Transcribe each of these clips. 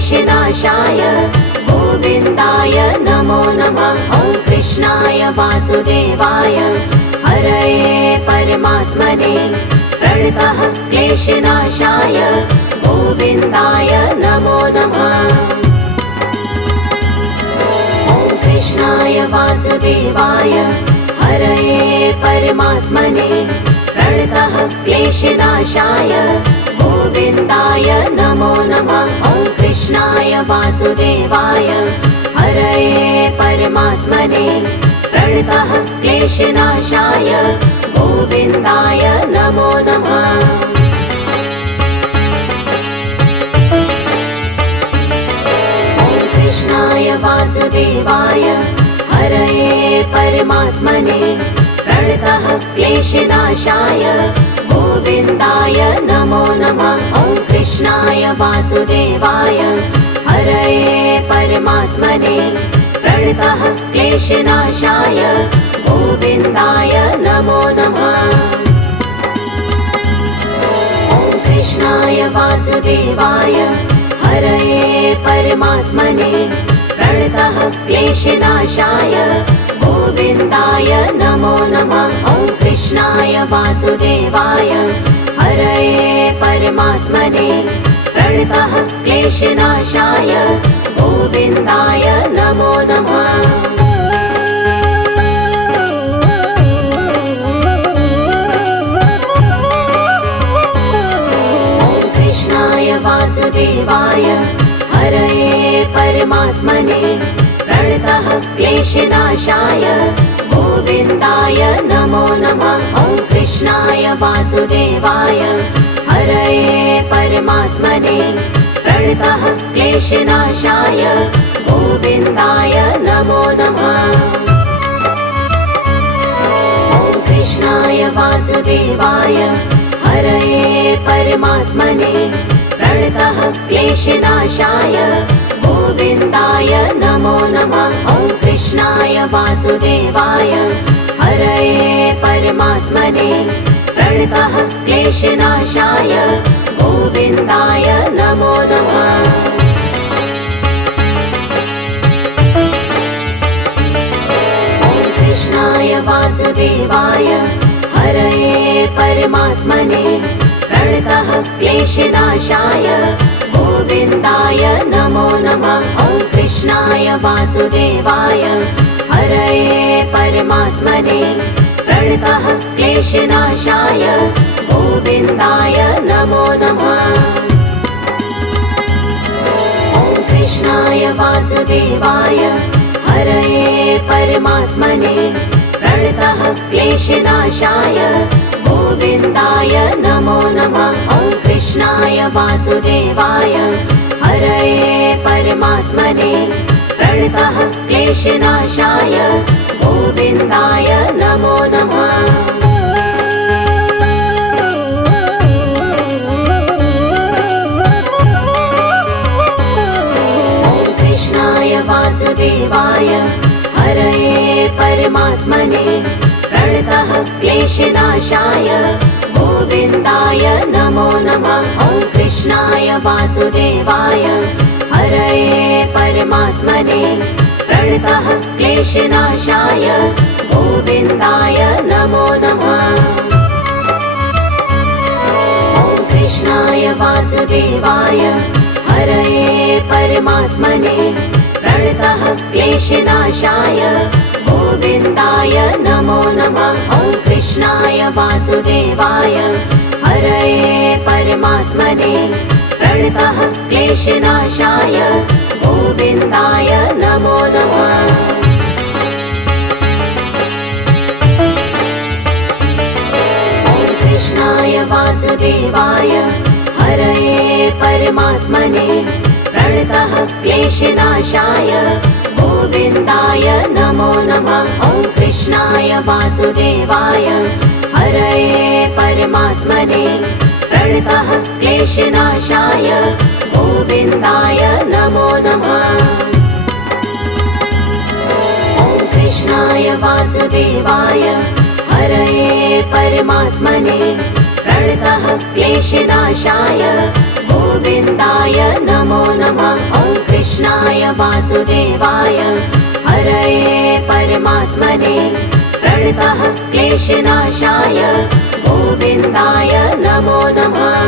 क्लेशनाशाय गोविन्दाय नमो नमः। ॐ कृष्णाय वासुदेवाय हरये परमात्मने प्रणतः क्लेशनाशाय गोविन्दाय नमो नमः। ॐ कृष्णाय वासुदेवाय हरये परमात्मने प्रणतः क्लेशनाशाय गोविन्दाय नमो नमः। ॐ कृष्णाय वासुदेवाय हरये परमात्मने प्रणतः क्लेशनाशाय गोविन्दाय नमो नमः। ॐ कृष्णाय वासुदेवाय हरये परमात्मने प्रणतः क्लेशनाशाय गोविन्दाय नमो नमः। ॐ कृष्णाय वासुदेवाय हरये परमात्मने प्रणतः क्लेशनाशाय गोविन्दाय नमो नमः। ॐ कृष्णाय वासुदेवाय हरये परमात्मने प्रणतः क्लेशनाशाय गोविन्दाय नमो नमः। ॐ कृष्णाय वासुदेवाय हरये परमात्मने प्रणतः क्लेशनाशाय गोविन्दाय नमो नमः। ॐ कृष्णाय वासुदेवाय हरये परमात्मने प्रणतः क्लेशनाशाय गोविन्दाय नमो नमः। ॐ कृष्णाय वासुदेवाय हरये परमात्मने प्रणतः क्लेशनाशाय गोविन्दाय नमो नमः। ॐ कृष्णाय वासुदेवाय हरये परमात्मने प्रणतः क्लेशनाशाय गोविन्दाय नमो नमः। ॐ कृष्णाय वासुदेवाय हरये परमात्मने प्रणतः क्लेशनाशाय गोविन्दाय नमो नमः। ॐ कृष्णाय वासुदेवाय हरये परमात्मने प्रणतः क्लेशनाशाय गोविन्दाय नमो नमः। ॐ कृष्णाय वासुदेवाय हरये परमात्मने प्रणतः क्लेशनाशाय गोविन्दाय नमो नमः। ॐ कृष्णाय वासुदेवाय हरये परमात्मने प्रणतः क्लेशनाशाय गोविन्दाय नमो नमः। ॐ कृष्णाय वासुदेवाय हरये परमात्मने प्रणतः क्लेशनाशाय गोविन्दाय नमो नमः। ॐ कृष्णाय वासुदेवाय हरये परमात्मने प्रणतः क्लेशनाशाय गोविन्दाय नमो नमः। ॐ कृष्णाय वासुदेवाय हरये परमात्मने प्रणतः क्लेशनाशाय गोविन्दाय नमो नमः। ॐ कृष्णाय वासुदेवाय हरये परमात्मने प्रणतः क्लेशनाशाय गोविन्दाय नमो नमः। ॐ कृष्णाय वासुदेवाय हरये परमात्मने प्रणतः क्लेशनाशाय गोविन्दाय नमो नमः। ॐ कृष्णाय वासुदेवाय हरये परमात्मने प्रणतः क्लेशनाशाय गोविन्दाय नमो नमः। ॐ कृष्णाय वासुदेवाय हरये परमात्मने प्रणतः क्लेशनाशाय गोविन्दाय नमो नमः। ॐ कृष्णाय वासुदेवाय हरये परमात्मने प्रणतः क्लेशनाशाय गोविन्दाय नमो नमः। वासुदेवाय हरये परमात्मने प्रणतः क्लेशनाशाय गोविन्दाय नमो नमः।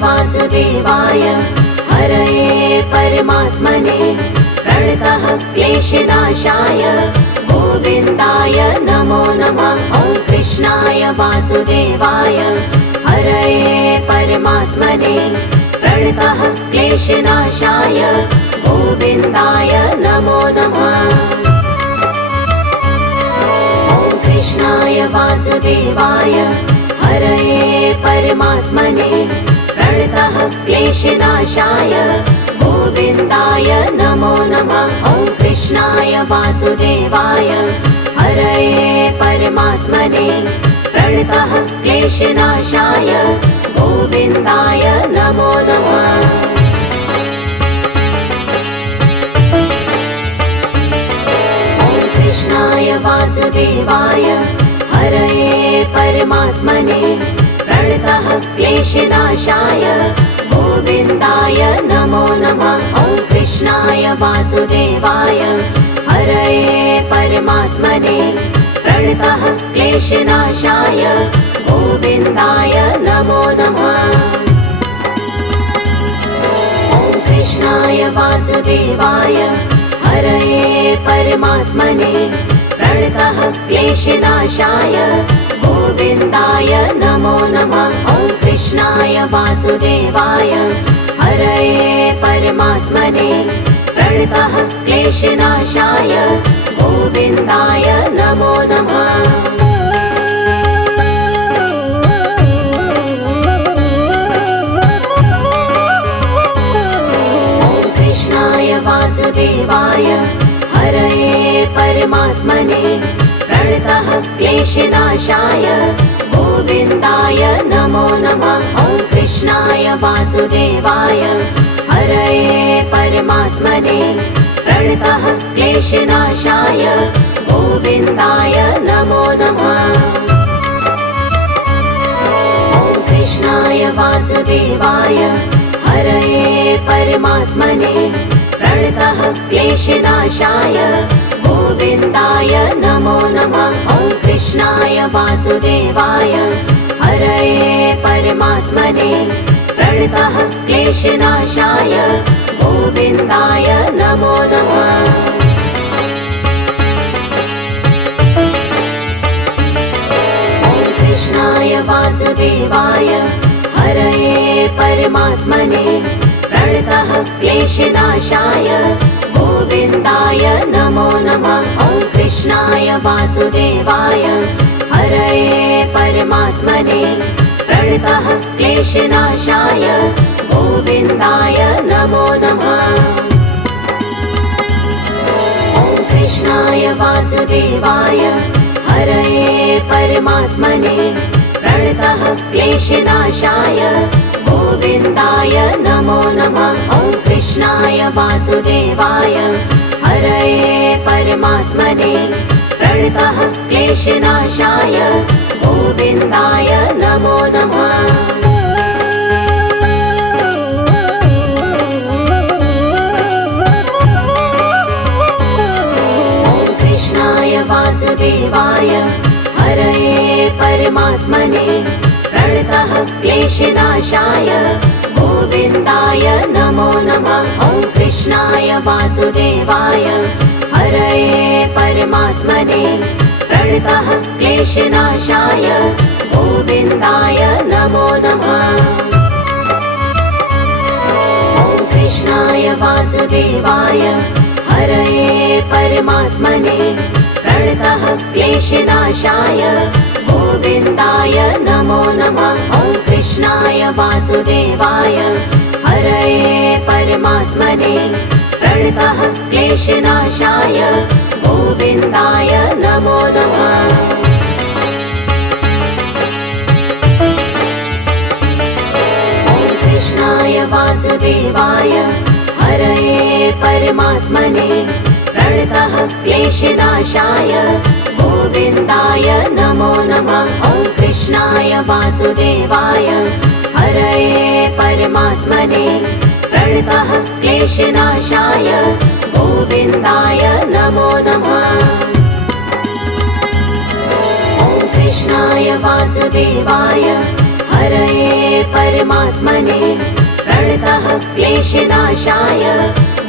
वासुदेवाय हरये परमात्मने प्रणतः क्लेशनाशाय गोविन्दाय नमो नमः। ॐ कृष्णाय वासुदेवाय हरये परमात्मने प्रणतः क्लेशनाशाय गोविन्दाय नमो नमः। ॐ कृष्णाय वासुदेवाय हरये परमात्मने प्रणतः क्लेशनाशाय गोविन्दाय नमो नमः। ॐ कृष्णाय वासुदेवाय हरये परमात्मने प्रणतः क्लेशनाशाय गोविन्दाय नमो नमः। ॐ कृष्णाय वासुदेवाय हरये परमात्मने प्रणतः क्लेशनाशाय गोविन्दाय नमो नमः। ॐ कृष्णाय वासुदेवाय हरये परमात्मने प्रणतः क्लेशनाशाय गोविन्दाय नमो नमः। ॐ कृष्णाय वासुदेवाय हरये परमात्मने प्रणतः क्लेशनाशाय गोविन्दाय नमो नमः। ॐ कृष्णाय वासुदेवाय हरये परमात्मने प्रणतः क्लेशनाशाय गोविन्दाय नमो नमः। ॐ कृष्णाय वासुदेवाय हरये परमात्मने प्रणतः क्लेशनाशाय गोविन्दाय नमो नमः। ॐ कृष्णाय वासुदेवाय हरये परमात्मने प्रणतः क्लेशनाशाय गोविन्दाय नमो नमः। ॐ कृष्णाय वासुदेवाय हरये परमात्मने प्रणतः क्लेशनाशाय गोविन्दाय नमो नमः। ॐ कृष्णाय वासुदेवाय हरये परमात्मने प्रणतः क्लेशनाशाय गोविन्दाय नमो नमः। ॐ कृष्णाय वासुदेवाय हरये परमात्मने प्रणतः क्लेशनाशाय गोविन्दाय नमो नमः। ॐ कृष्णाय वासुदेवाय हरये परमात्मने प्रणतः क्लेशनाशाय गोविन्दाय नमो नमः। ॐ कृष्णाय वासुदेवाय हरये परमात्मने प्रणतः क्लेशनाशाय गोविन्दाय नमो नमः। ॐ कृष्णाय वासुदेवाय हरये परमात्मने प्रणतः क्लेशनाशाय गोविन्दाय नमो नमः। ॐ कृष्णाय वासुदेवाय हरये परमात्मने प्रणतः क्लेशनाशाय गोविन्दाय नमो नमः। ॐ कृष्णाय वासुदेवाय हरये परमात्मने प्रणतः क्लेशनाशाय गोविन्दाय नमो नमः। ॐ कृष्णाय वासुदेवाय हरये परमात्मने प्रणतः क्लेशनाशाय गोविन्दाय नमो नमः। ॐ कृष्णाय वासुदेवाय हरये परमात्मने प्रणतः क्लेशनाशाय गोविन्दाय नमो नमः। ॐ कृष्णाय वासुदेवाय हरये परमात्मने प्रणतः क्लेशनाशाय गोविन्दाय नमो नमः। वासुदेवाय हरये परमात्मने प्रणतः क्लेशनाशाय गोविन्दाय नमो नमः। ॐ कृष्णाय वासुदेवाय हरये परमात्मने प्रणतः क्लेशनाशाय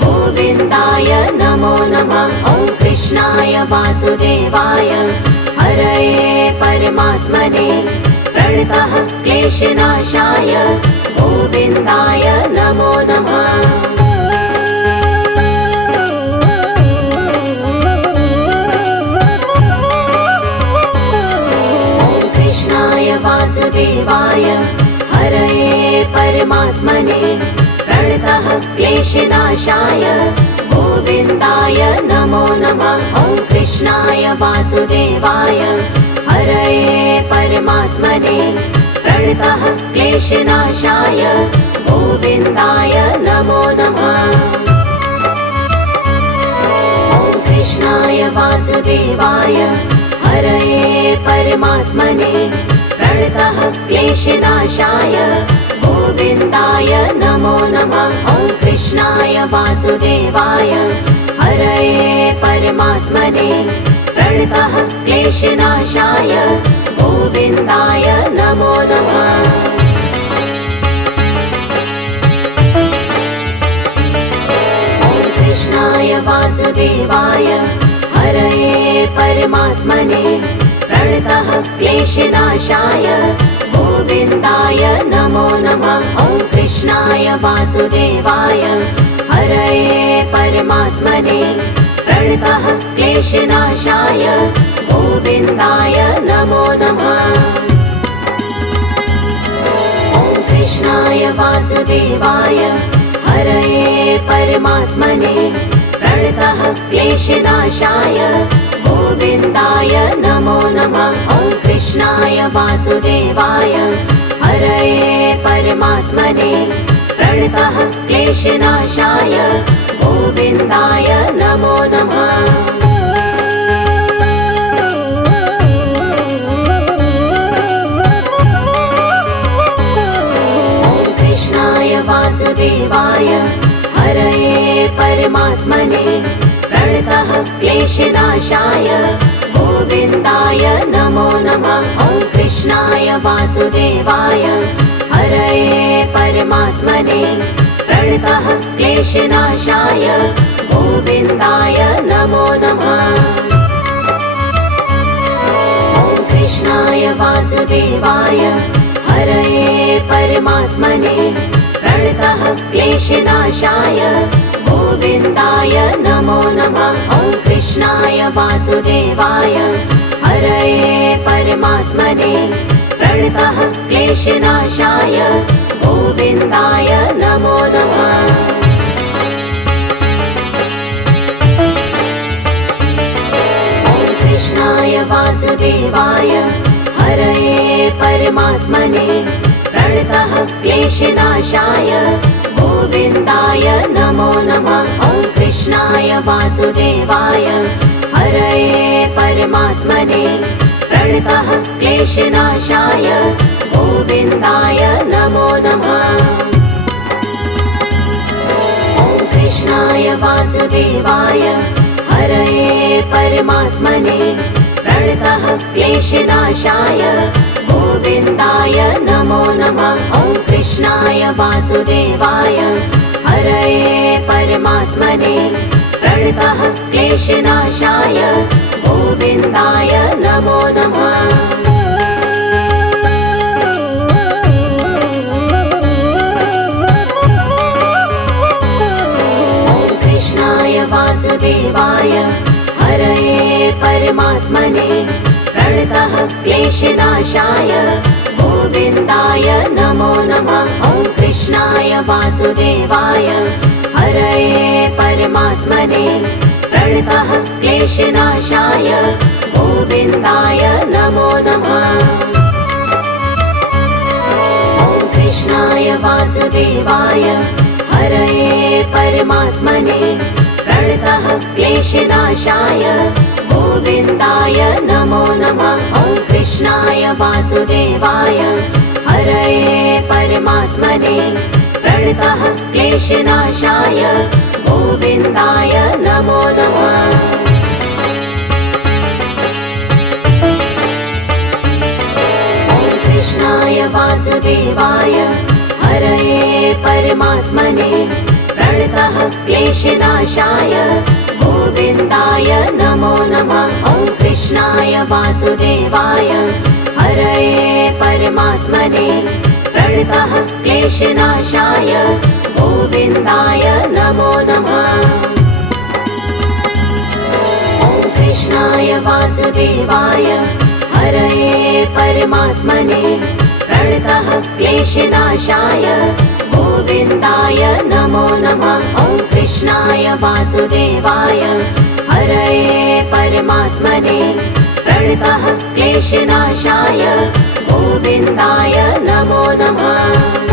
गोविन्दाय नमो नमः। ॐ कृष्णाय वासुदेवाय हरये परमात्मने प्रणतः क्लेशनाशाय गोविन्दाय नमो नमः। ॐ कृष्णाय वासुदेवाय हरये परमात्मने प्रणतः क्लेशनाशाय गोविन्दाय नमो नमः। ॐ कृष्णाय वासुदेवाय हरये परमात्मने प्रणतः क्लेशनाशाय गोविन्दाय नमो नमः। ॐ कृष्णाय वासुदेवाय हरये परमात्मने प्रणतः क्लेशनाशाय गोविन्दाय नमो नमः। ॐ कृष्णाय वासुदेवाय हरये परमात्मने प्रणतः क्लेशनाशाय गोविन्दाय नमो नमः। ॐ कृष्णाय वासुदेवाय हरये परमात्मने प्रणतः क्लेशनाशाय गोविन्दाय नमो नमः। ॐ कृष्णाय वासुदेवाय हरये परमात्मने प्रणतः क्लेशनाशाय गोविन्दाय नमो नमः। ॐ कृष्णाय वासुदेवाय हरये परमात्मने प्रणतः क्लेशनाशाय गोविन्दाय नमो नमः। ॐ कृष्णाय वासुदेवाय हरये परमात्मने प्रणतः क्लेशनाशाय गोविन्दाय नमो नमः। ॐ कृष्णाय वासुदेवाय हरये परमात्मने प्रणतः क्लेशनाशाय गोविन्दाय नमो नमः। ॐ कृष्णाय वासुदेवाय हरये परमात्मने प्रणतः क्लेशनाशाय गोविन्दाय नमो नमः। ॐ कृष्णाय वासुदेवाय हरये परमात्मने प्रणतः क्लेशनाशाय गोविन्दाय नमो नमः। ॐ कृष्णाय वासुदेवाय हरये परमात्मने प्रणतः क्लेशनाशाय गोविन्दाय नमो नमः। ॐ कृष्णाय वासुदेवाय हरये परमात्मने प्रणतः क्लेशनाशाय गोविन्दाय नमो नमः। ॐ कृष्णाय वासुदेवाय हरये परमात्मने प्रणतः क्लेशनाशाय गोविन्दाय नमो नमः। ॐ कृष्णाय वासुदेवाय हरये परमात्मने प्रणतः क्लेशनाशाय गोविन्दाय नमो नमः। ॐ कृष्णाय वासुदेवाय हरये परमात्मने प्रणतः क्लेशनाशाय गोविन्दाय नमो नमः। ॐ कृष्णाय वासुदेवाय हरये परमात्मने प्रणतः क्लेशनाशाय गोविन्दाय नमो नमः। ॐ कृष्णाय वासुदेवाय हरये परमात्मने प्रणतः क्लेशनाशाय गोविन्दाय नमो नमः। ॐ कृष्णाय वासुदेवाय हरये परमात्मने प्रणतः क्लेशनाशाय गोविन्दाय नमो नमः। ॐ कृष्णाय कृष्णाय वासुदेवाय हरये परमात्मने प्रणतः क्लेशनाशाय गोविन्दाय नमो नमः। कृष्णाय वासुदेवाय हरये परमात्मने प्रणतः क्लेशनाशाय गोविन्दाय नमो नमः। ॐ कृष्णाय वासुदेवाय हरये परमात्मने प्रणतः क्लेशनाशाय गोविन्दाय नमो नमः। ॐ कृष्णाय वासुदेवाय हरये परमात्मने प्रणतः क्लेशनाशाय गोविन्दाय नमो नमः। ॐ कृष्णाय वासुदेवाय हरये परमात्मने प्रणतः क्लेशनाशाय गोविन्दाय नमो नमः।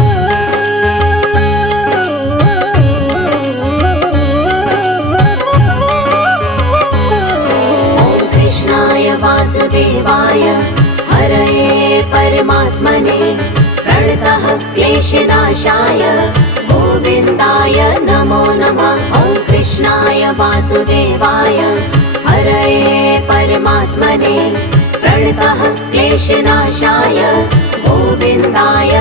वासुदेवाय हरये परमात्मने प्रणतः क्लेशनाशाय गोविन्दाय नमो नमः। ॐ कृष्णाय वासुदेवाय हरये परमात्मने प्रणतः क्लेशनाशाय गोविन्दाय